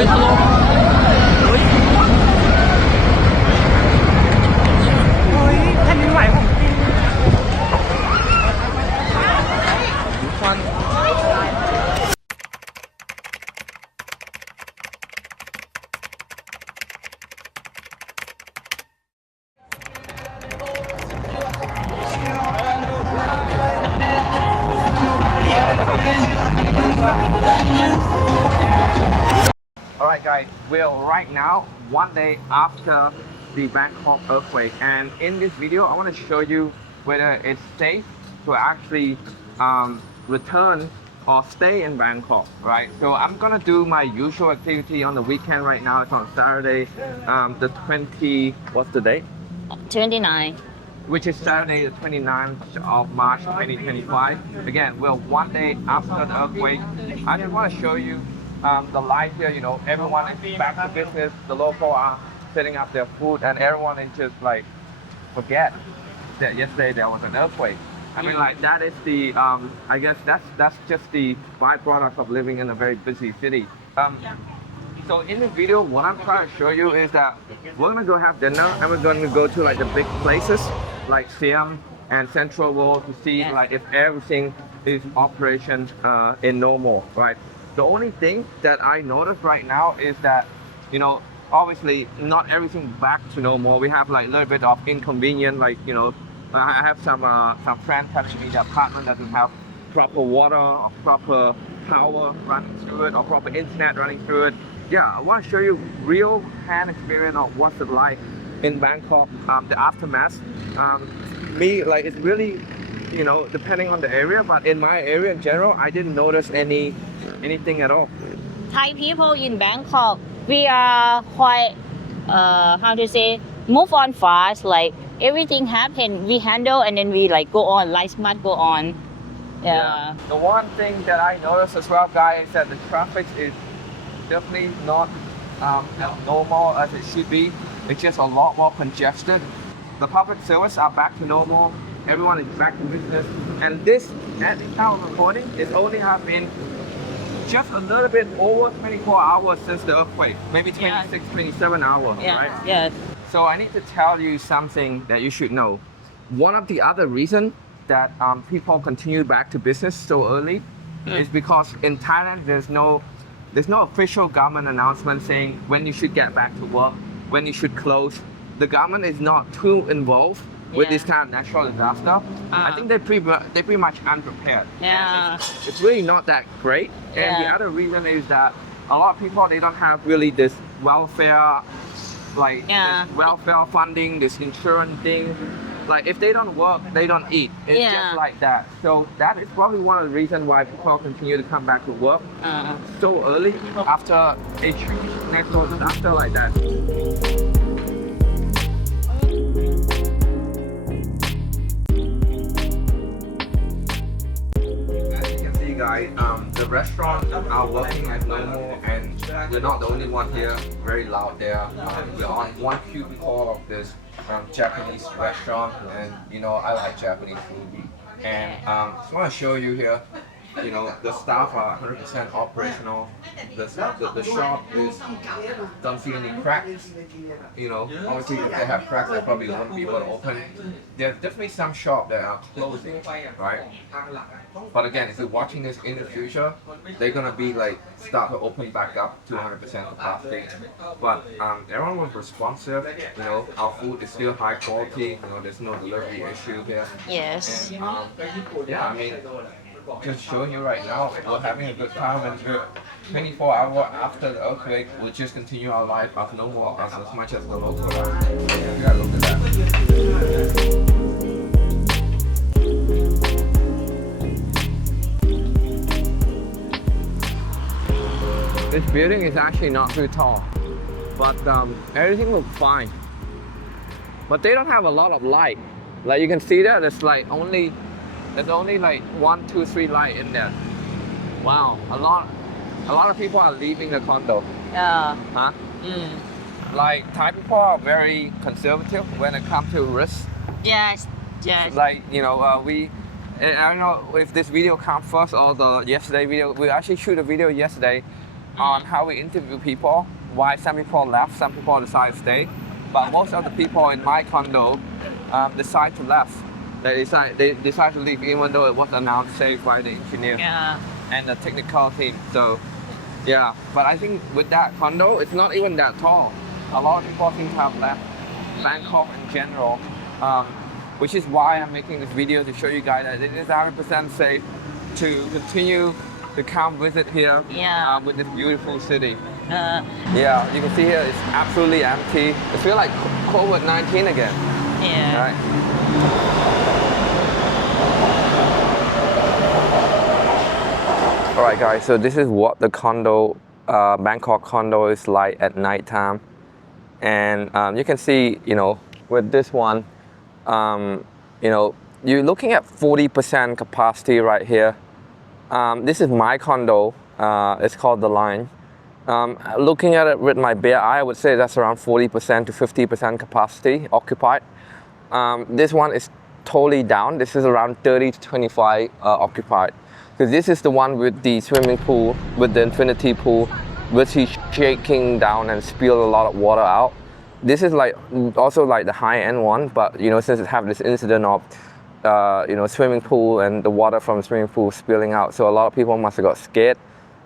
ฮ้ยทะลุเฮ้ย เฮ้ยแผ่นดินไหวของจริง ควัน Alright guys, we're right now one day after the Bangkok earthquake, and in this video I want to show you whether it's safe to actually return or stay in Bangkok, right? So I'm gonna do my usual activity on the weekend right now. It's on Saturday, the 20, what's the date? 29. Which is Saturday the 29th of March 2025. Again, we're one day after the earthquake. I just want to show you the life here. You know, everyone is back to business. The local are setting up their food, and everyone is just like forget that yesterday there was an earthquake. I mean, like that is the I guess that's just the byproduct of living in a very busy city. So in this video, what I'm trying to show you is that we're gonna go have dinner, and we're gonna go to like the big places like Siam and Central Road to see like if everything is operation in normal, right? The only thing that I noticed right now is that, you know, obviously not everything back to normal. We have like a little bit of inconvenience, like, you know, I have some friends telling me the apartment doesn't have proper water or proper power running through it or proper internet running through it. Yeah, I want to show you real hand experience of what's it like in Bangkok, the aftermath. Me, like, it's really, you know, depending on the area, but in my area in general, I didn't notice anything at all. Thai people in Bangkok, we are quite, how to say, move on fast. Like everything happen, we handle and then we like go on, life smart go on. Yeah. The one thing that I noticed as well, guys, is that the traffic is definitely not as normal as it should be. It's just a lot more congested. The public service are back to normal. Everyone is back to business. And this, at this time of recording, it's only have been just a little bit over 24 hours since the earthquake. Maybe 26, 27 hours, right? Yes. So I need to tell you something that you should know. One of the other reasons that people continue back to business so early is because in Thailand there's no official government announcement saying when you should get back to work, when you should close. The government is not too involved with this kind of natural disaster. I think they're pretty much unprepared. Yeah. It's really not that great. And the other reason is that a lot of people, they don't have really this welfare, like this welfare funding, this insurance thing. Like if they don't work, they don't eat. It's just like that. So that is probably one of the reasons why people continue to come back to work so early after a natural disaster like that. Guys, the restaurants are working as normal, and we're not the only one here. Very loud there. We're on one cubicle of this Japanese restaurant, and you know I like Japanese food. And just want to show you here. You know, the staff are 100% operational. The shop don't see any cracks. You know, obviously if they have cracks, they probably won't be able to open. There's definitely some shops that are closing, right? But again, if you're watching this in the future, they're gonna be like start to open back up to 100% capacity. But everyone was responsive. You know, our food is still high quality. You know, there's no delivery issue here. Yes. And, yeah, I mean, just showing you right now, we're having a good time, and 24 hours after the earthquake, we'll just continue our life as normal as much as the local life. Yeah, look at that. This building is actually not too tall, but everything looks fine. But they don't have a lot of light. Like you can see that there's only like 1, 2, 3 light in there. Wow, a lot of people are leaving the condo. Yeah. Huh? Like Thai people are very conservative when it comes to risk. Yes. Yes. Like, you know, I don't know if this video comes first or the yesterday video. We actually shoot a video yesterday, on how we interview people, why some people left, some people decide to stay. But most of the people in my condo decide to left. They decide to leave even though it was announced safe by the engineer and the technical team. So yeah, but I think with that condo, it's not even that tall. A lot of people seem to have left Bangkok in general, which is why I'm making this video to show you guys that it is 100% safe to continue to come visit here with this beautiful city. Yeah, you can see here it's absolutely empty. It feels like COVID-19 again. Yeah. Right? Alright guys, so this is what the condo, Bangkok condo is like at night time. And you can see, with this one, you're looking at 40% capacity right here. This is my condo, it's called The Line. Looking at it with my bare eye, I would say that's around 40% to 50% capacity occupied. This one is totally down. This is around 30 to 25 occupied. Because this is the one with the swimming pool, with the infinity pool, which is shaking down and spill a lot of water out. This is also the high-end one, but since it have this incident of swimming pool and the water from the swimming pool spilling out, so a lot of people must have got scared.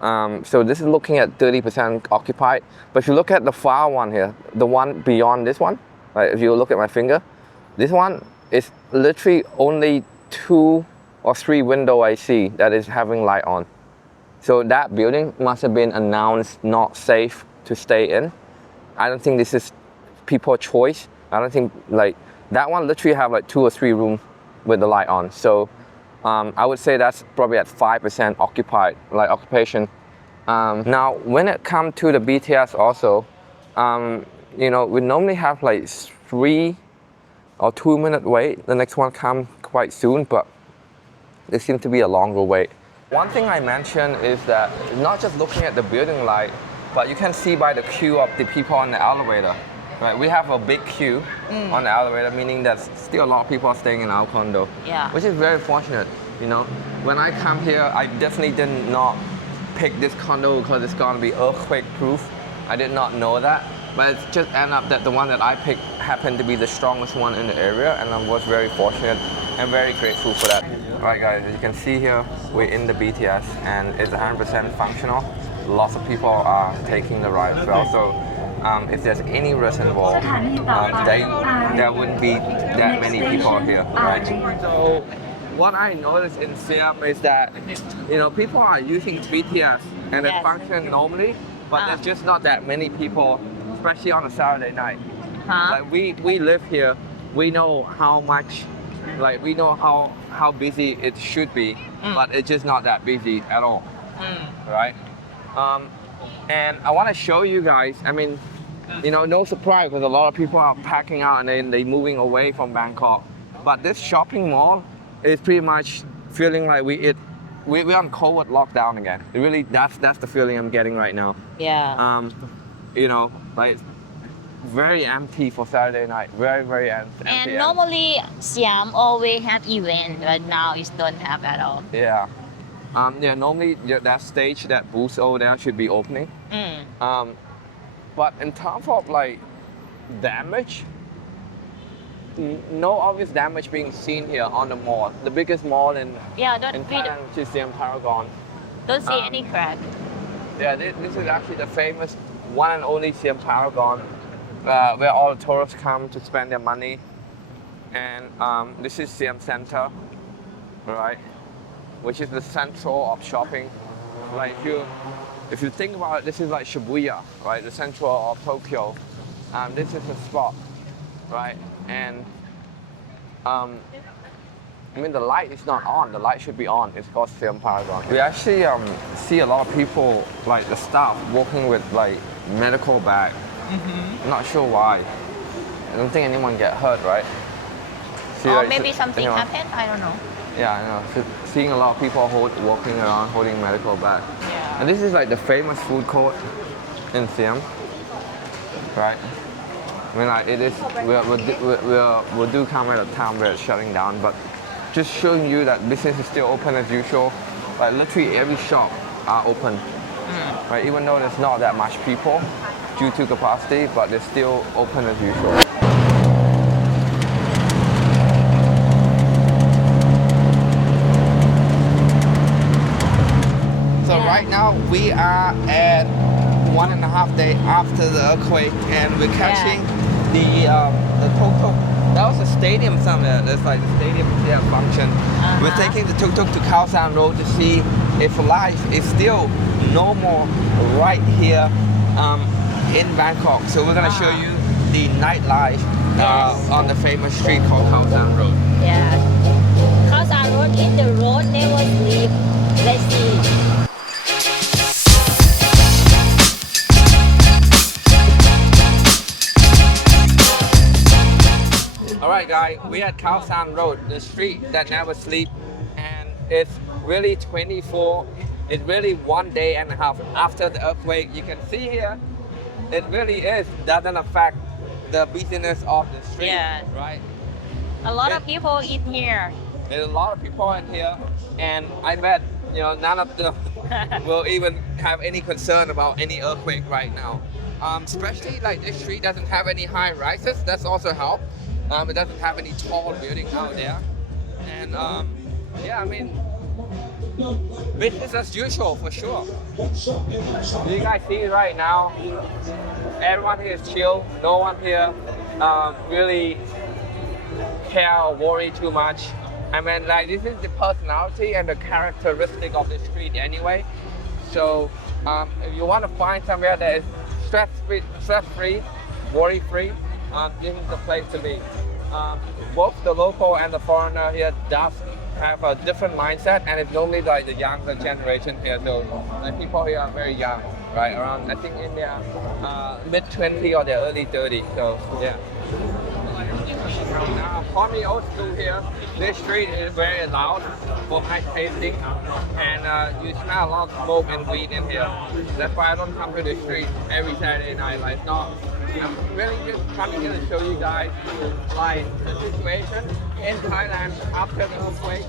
So this is looking at 30% occupied. But if you look at the far one here, the one beyond this one, if you look at my finger, this one is literally only 2 or 3 windows I see that is having light on. So that building must have been announced not safe to stay in. I don't think this is people's choice. I don't think that one literally have 2 or 3 rooms with the light on. So I would say that's probably at 5% occupied, occupation. Now, when it comes to the BTS also, we normally have 3 or 2 minute wait. The next one comes quite soon, but there seems to be a longer wait. One thing I mentioned is that not just looking at the building light, but you can see by the queue of the people on the elevator. Right, we have a big queue on the elevator, meaning that still a lot of people are staying in our condo, which is very fortunate. When I come here, I definitely did not pick this condo because it's gonna be earthquake proof. I did not know that, but it just ended up that the one that I picked happened to be the strongest one in the area, and I was very fortunate and very grateful for that. Alright guys, as you can see here, we're in the BTS and it's 100% functional. Lots of people are taking the ride as well, so if there's any risk involved, there wouldn't be that many people here, right? So what I noticed in Siam is that people are using BTS and it functions normally, but there's just not that many people, especially on a Saturday night. We live here, we know how much, we know how busy it should be, but it's just not that busy at all, right? And I want to show you guys, no surprise because a lot of people are packing out and then they're moving away from Bangkok. But this shopping mall is pretty much feeling like we're on COVID lockdown again. It really, that's the feeling I'm getting right now. Yeah. Very empty for Saturday night. Very, very empty. And normally Siam always have event, but now it don't have at all. Yeah. Normally that stage, that booth over there should be opening. But in terms of damage, no obvious damage being seen here on the mall. The biggest mall in Thailand, which is Siam Paragon. Don't see any crack. Yeah, this is actually the famous one and only Siam Paragon, where all the tourists come to spend their money. And this is Siam Center, right? Which is the central of shopping. If you think about it, this is like Shibuya, right? The central of Tokyo. This is the spot, right? And the light is not on. The light should be on. It's called Siam Paragon. We actually see a lot of people, the staff, walking with medical bag. I'm not sure why. I don't think anyone get hurt, right? See, or maybe something happened. I don't know. Yeah, I know. So seeing a lot of people walking around holding medical bag. Yeah. And this is the famous food court in Siam, right? It is. We do come at a time where it's shutting down, but just showing you that business is still open as usual. Literally every shop are open. Right, even though there's not that much people due to capacity, but they're still open as usual. So right now we are at 1.5 days after the earthquake, and we're catching the tuk-tuk. That was a stadium somewhere. There's like the stadium there function. We're taking the tuk-tuk to Khao San Road to see if life is still normal right here in Bangkok. So we're gonna show you the nightlife on the famous street called Khao San Road. Yeah. Khao San Road is the road never sleep. Let's see. Alright guys, we're at Khao San Road, the street that never sleeps, and it's really 24, it's really 1.5 days after the earthquake. You can see here, it really doesn't affect the business of the street, Yeah. right? A lot of people in here. There's a lot of people in here, and I bet none of them will even have any concern about any earthquake right now. Especially like this street doesn't have any high rises, that's also helped. It doesn't have any tall buildings out there, and yeah, I mean, business as usual for sure. You guys see right now, everyone here is chill. No one here really care or worry too much. I mean, like, this is the personality and the characteristic of the street anyway. So if you want to find somewhere that is stress-free, worry-free, this is the place to be. Both the local and the foreigner here does have a different mindset, and it's normally like the younger generation here. So like people here are very young, right? Around, I think in their mid-20s or their early 30s. So yeah. Now, for me old school here, this street is very loud for night tasting, and you smell a lot of smoke and weed in here. That's why I don't come to the street every Saturday night. Like, I'm really just coming here to show you guys like the situation in Thailand after the earthquake.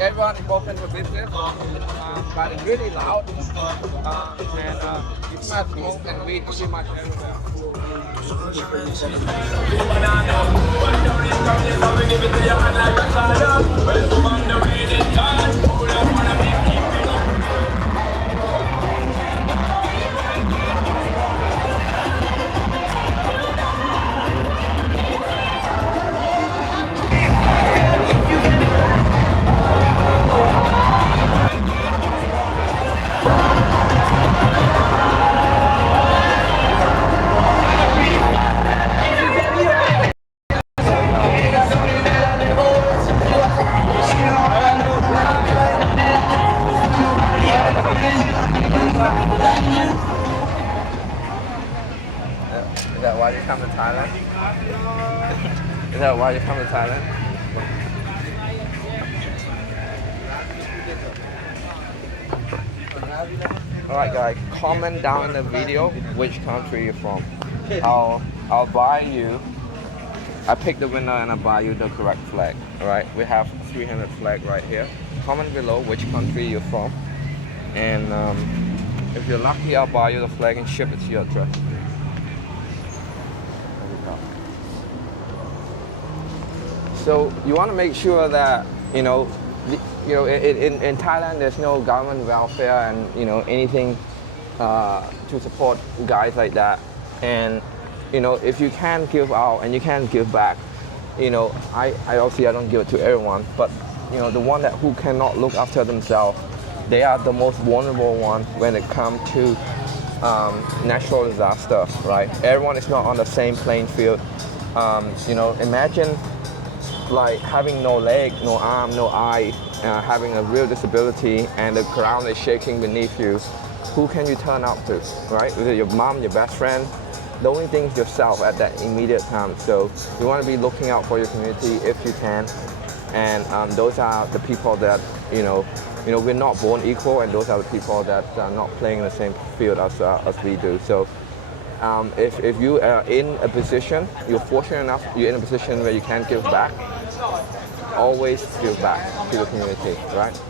Everyone is open for business, but it's really loud, and you smell smoke and weed pretty much everywhere. Is that why you come to Thailand? Is that why you come to Thailand? Alright guys, comment down in the video which country you're from. I'll buy you, I pick the winner and I'll buy you the correct flag. Alright, we have 300 flag right here. Comment below which country you're from, and if you're lucky, I'll buy you the flag and ship it to your address. So you want to make sure that in Thailand there's no government welfare and anything to support guys like that. And if you can give out and you can give back, I obviously I don't give it to everyone, but the one who cannot look after themselves, they are the most vulnerable one when it comes to natural disaster, right? Everyone is not on the same playing field. Imagine like having no leg, no arm, no eye, having a real disability, and the ground is shaking beneath you. Who can you turn up to, right? Is it your mom, your best friend? The only thing is yourself at that immediate time. So you want to be looking out for your community if you can, and those are the people that we're not born equal, and those are the people that are not playing in the same field as we do. So if you are in a position, you're fortunate enough, you're in a position where you can give back, always give back to the community, right?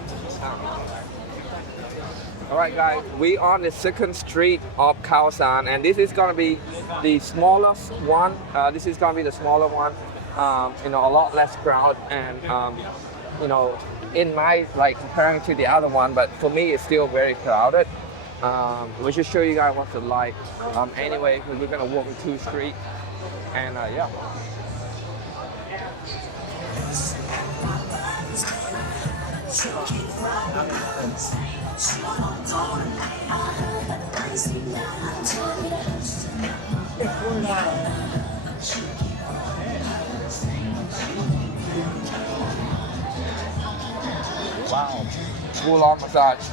Alright guys, we on the second street of Khao San, and this is gonna be the smallest one. This is gonna be the smaller one. A lot less crowd, and in my comparing to the other one, but for me it's still very crowded. We should show you guys what's it like. Anyway, we're gonna walk the two street, and yeah. Wow, full on massage.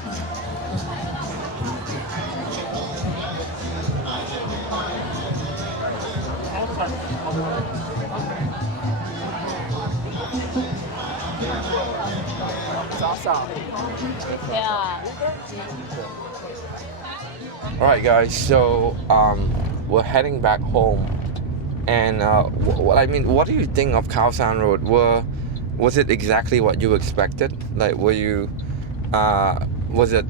Yeah. Alright guys, so we're heading back home, and what do you think of Khao San Road? Was it exactly what you expected? Like, was it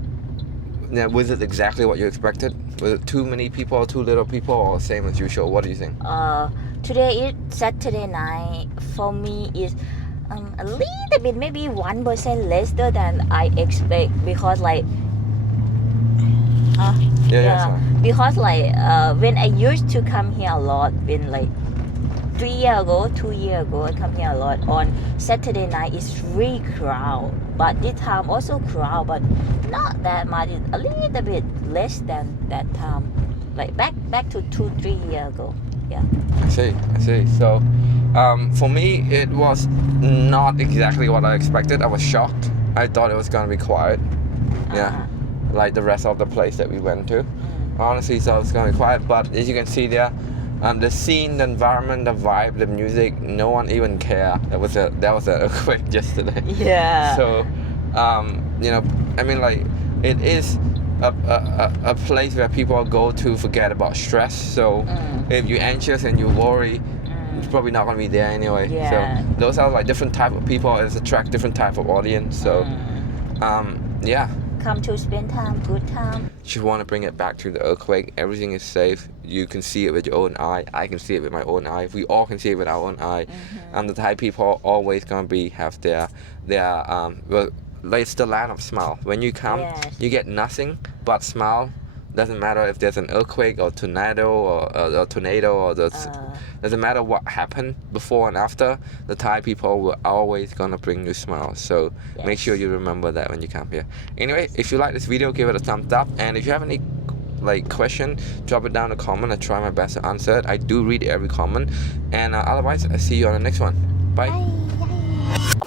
exactly what you expected? Was it too many people, too little people, or same as usual? What do you think? Today is Saturday night. For me is a little bit, maybe 1% less than I expect, because because when I used to come here a lot, when 2 years ago, I come here a lot. On Saturday night, it's really crowd, but this time also crowd, but not that much. It's a little bit less than that time, back to 2-3 years ago. Yeah. I see. So, for me, it was not exactly what I expected. I was shocked. I thought it was gonna be quiet. Yeah, like the rest of the place that we went to. Honestly, so it's gonna be quiet. But as you can see there, the scene, the environment, the vibe, the music, no one even care. That was an earthquake yesterday. Yeah. So, it is a place where people go to forget about stress. So if you're anxious and you worry, it's probably not going to be there anyway. Yeah. So those are different type of people. It attract different type of audience. So yeah. Come to spend time, good time. If you want to bring it back to the earthquake, everything is safe. You can see it with your own eye. I can see it with my own eye. We all can see it with our own eye. And the Thai people are always going to have their it's the land of smile. When you come, you get nothing but smile. Doesn't matter if there's an earthquake or tornado or doesn't matter what happened before and after. The Thai people will always gonna bring you smiles. So make sure you remember that when you come here. Anyway, if you like this video, give it a thumbs up. And if you have any question, drop it down in the comment. I try my best to answer it. I do read every comment. And otherwise, I see you on the next one. Bye.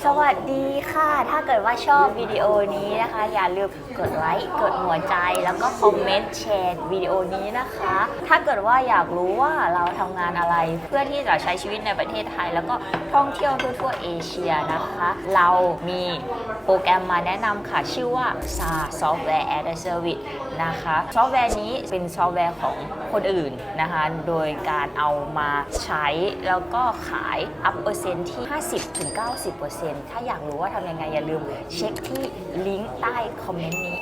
สวัสดีค่ะถ้าเกิดว่าชอบวิดีโอนี้นะคะอย่าลืมกดไลค์กดหัวใจแล้วก็คอมเมนต์แชร์วิดีโอนี้นะคะถ้าเกิดว่าอยากรู้ว่าเราทำงานอะไรเพื่อที่จะใช้ชีวิตในประเทศไทยแล้วก็ท่องเที่ยวทั่วเอเชียนะคะเรามีโปรแกรมมาแนะนำค่ะชื่อว่า SaaS Software as a Service นะคะซอฟต์แวร์นี้เป็นซอฟต์แวร์ของคนอื่นนะคะโดยการเอามาใช้แล้วก็ขายอัพเปอร์เซ็นต์ที่ 50-90% ถ้าอยากรู้ว่าทำยังไงอย่าลืมเช็คที่ลิงก์ใต้คอมเมนต์นี้